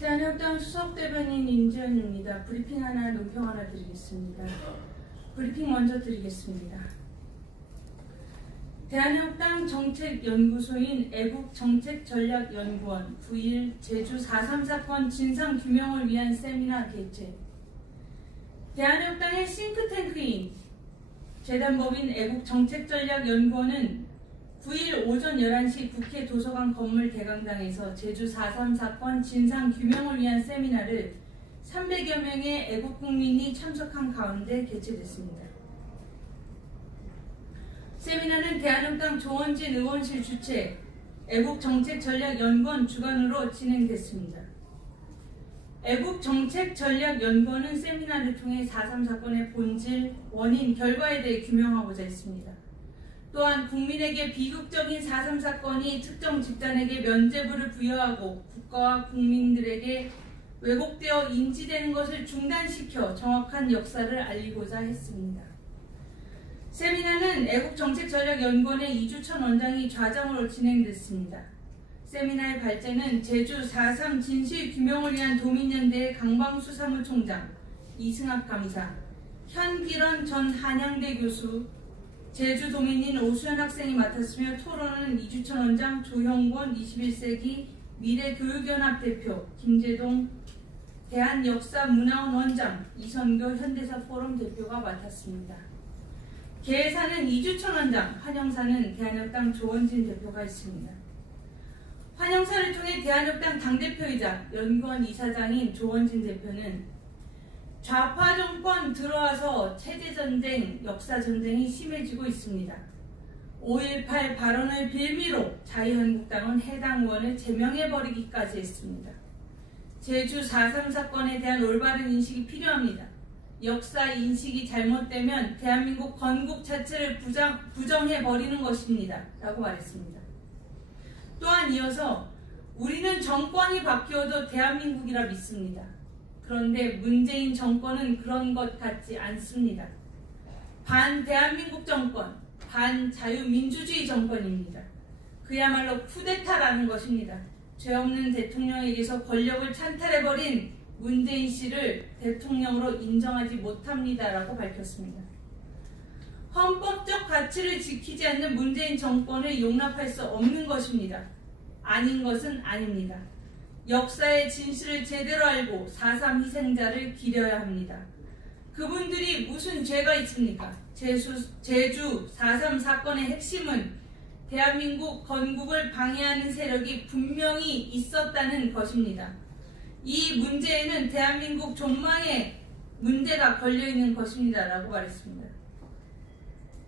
대한협당 수석대변인 임지연입니다. 브리핑 하나, 논평 하나 드리겠습니다. 브리핑 먼저 드리겠습니다. 대한협당 정책연구소인 애국정책전략연구원 9일 제주 4.3 사건 진상규명을 위한 세미나 개최. 대한협당의 싱크탱크인 재단법인 애국정책전략연구원은 9일 오전 11시 국회 도서관 건물 대강당에서 제주 4.3 사건 진상규명을 위한 세미나를 300여 명의 애국국민이 참석한 가운데 개최됐습니다. 세미나는 대한협당 조원진 의원실 주최 애국정책전략연구원 주관으로 진행됐습니다. 애국정책전략연구원은 세미나를 통해 4.3 사건의 본질, 원인, 결과에 대해 규명하고자 했습니다. 또한 국민에게 비극적인 4.3 사건이 특정 집단에게 면죄부를 부여하고 국가와 국민들에게 왜곡되어 인지되는 것을 중단시켜 정확한 역사를 알리고자 했습니다. 세미나는 애국정책전략연구원의 이주천 원장이 좌장으로 진행됐습니다. 세미나의 발제는 제주 4.3 진실규명을 위한 도민연대의 강방수 사무총장, 이승학 감사, 현기런 전 한양대 교수, 제주도민인 오수연 학생이 맡았으며 토론은 이주천 원장, 조형권 21세기 미래교육연합 대표, 김재동 대한역사문화원 원장, 이선교 현대사포럼 대표가 맡았습니다. 개사는 이주천 원장, 환영사는 대한협당 조원진 대표가 있습니다. 환영사를 통해 대한협당 당대표이자 연구원 이사장인 조원진 대표는 좌파 정권 들어와서 체제전쟁, 역사전쟁이 심해지고 있습니다. 5.18 발언을 빌미로 자유한국당은 해당 의원을 제명해버리기까지 했습니다. 제주 4.3 사건에 대한 올바른 인식이 필요합니다. 역사 인식이 잘못되면 대한민국 건국 자체를 부정해버리는 것입니다. 라고 말했습니다. 또한 이어서 우리는 정권이 바뀌어도 대한민국이라 믿습니다. 그런데 문재인 정권은 그런 것 같지 않습니다. 반대한민국 정권, 반자유민주주의 정권입니다. 그야말로 쿠데타라는 것입니다. 죄 없는 대통령에게서 권력을 찬탈해버린 문재인 씨를 대통령으로 인정하지 못합니다라고 밝혔습니다. 헌법적 가치를 지키지 않는 문재인 정권을 용납할 수 없는 것입니다. 아닌 것은 아닙니다. 역사의 진실을 제대로 알고 4.3 희생자를 기려야 합니다. 그분들이 무슨 죄가 있습니까? 제주 4.3 사건의 핵심은 대한민국 건국을 방해하는 세력이 분명히 있었다는 것입니다. 이 문제에는 대한민국 존망의 문제가 걸려있는 것입니다. 라고 말했습니다.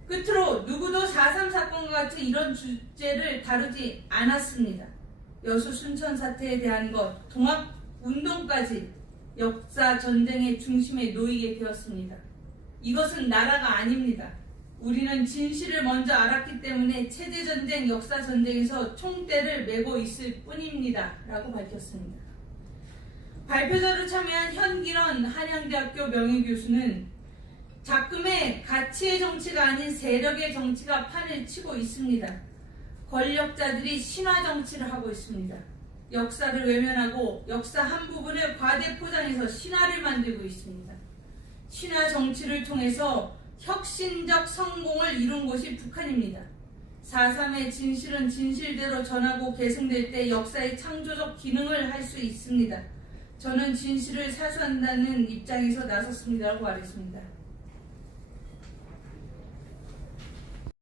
끝으로 누구도 4.3 사건과 같이 이런 주제를 다루지 않았습니다. 여수 순천 사태에 대한 것, 통합운동까지 역사 전쟁의 중심에 놓이게 되었습니다. 이것은 나라가 아닙니다. 우리는 진실을 먼저 알았기 때문에 체제전쟁, 역사전쟁에서 총대를 메고 있을 뿐입니다. 라고 밝혔습니다. 발표자로 참여한 현기런 한양대학교 명예교수는 작금의 가치의 정치가 아닌 세력의 정치가 판을 치고 있습니다. 권력자들이 신화 정치를 하고 있습니다. 역사를 외면하고 역사 한 부분을 과대 포장해서 신화를 만들고 있습니다. 신화 정치를 통해서 혁신적 성공을 이룬 곳이 북한입니다. 4.3의 진실은 진실대로 전하고 계승될 때 역사의 창조적 기능을 할 수 있습니다. 저는 진실을 사수한다는 입장에서 나섰습니다라고 말했습니다.